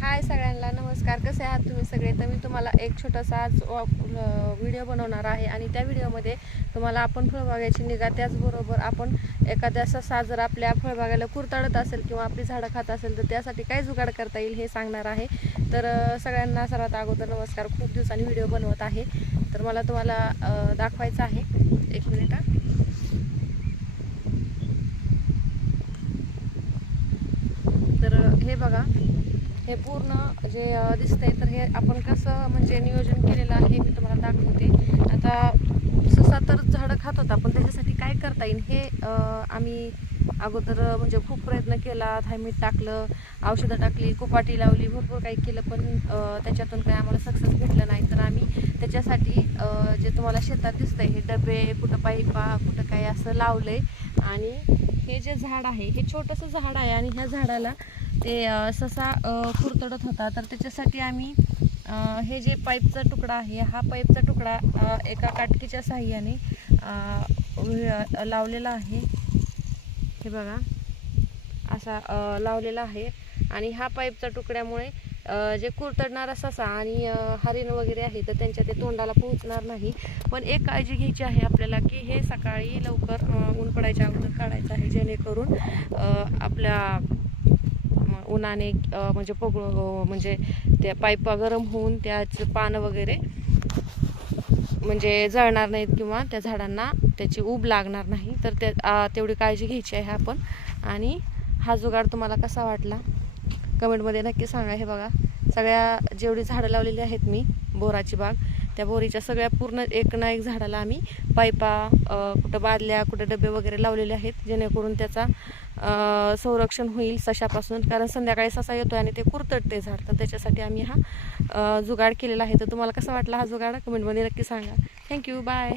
हाय सगळ्यांना नमस्कार. कसे आहात तुम्ही सगळे? तर मी तुम्हाला एक छोटासा आज व्हिडिओ बनवणार आहे आणि त्या व्हिडिओमध्ये तुम्हाला आपण फळबागाची निगा, त्याचबरोबर आपण एखाद्या ससा जर आपल्या फळबागाला कुरतडत असेल किंवा आपली झाडं खात असेल तर त्यासाठी काय जुगाड करता येईल हे सांगणार आहे. तर सगळ्यांना सर्वात अगोदर नमस्कार. खूप दिवसांनी व्हिडिओ बनवत आहे, तर मला तुम्हाला दाखवायचं आहे. एक मिनिट. तर हे बघा, हे पूर्ण जे दिसतंय तर हे आपण कसं म्हणजे नियोजन केलेलं आहे मी तुम्हाला दाखवते. आता ससा तर झाडं खात होता, पण त्याच्यासाठी काय करता येईल हे आम्ही अगोदर म्हणजे खूप प्रयत्न केला. थायमीट टाकलं, औषधं टाकली, कुपाटी लावली, भरपूर काही केलं, पण त्याच्यातून काही आम्हाला सक्सेस भेटलं नाही. तर आम्ही त्याच्यासाठी जे तुम्हाला शेतात दिसतंय हे डबे, कुठं पाईपा, कुठं काही असं लावलंय. आणि हे जे झाड आहे हे छोटंसं झाड आहे आणि ह्या झाडाला ते ससा खुरतडत होता. तर त्याच्यासाठी आम्ही हे जे पाईपचा तुकडा आहे, हा पाईपचा तुकडा एका काटकीच्या साहाय्याने लावलेला आहे. हे बघा, असा लावलेला आहे. आणि हा पाईपचा तुकड्यामुळे जे कुरतडणारा ससा आणि हरिण वगैरे आहे तर त्यांच्या ते तोंडाला पोहोचणार नाही. पण एक काळजी घ्यायची आहे आपल्याला की हे सकाळी लवकर ऊन पडायच्या अगोदर काढायचं आहे, जेणेकरून आपल्या उन्हाने म्हणजे म्हणजे त्या पाईपा गरम होऊन त्याचं पानं वगैरे म्हणजे जळणार नाहीत किंवा त्या झाडांना त्याची ऊब लागणार नाही. तर तेवढी काळजी घ्यायची आहे आपण. आणि हा जुगाड तुम्हाला कसा वाटला कमेंटमध्ये नक्की सांगा. हे बघा, सगळ्या जेवढी झाडं लावलेली आहेत मी, बोराची बाग, त्या बोरीच्या सगळ्या पूर्ण एक ना एक झाडाला आम्ही पाईपा, कुठं बादल्या, कुठं डबे वगैरे लावलेले आहेत, जेणेकरून त्याचा संरक्षण होईल सशापासून. कारण संध्याकाळी ससा येतो आणि ते कुरतडते झाड, तर त्याच्यासाठी आम्ही हा जुगाड केलेला आहे. तर तुम्हाला कसा वाटला हा जुगाड कमेंटमध्ये नक्की सांगा. Thank you, bye.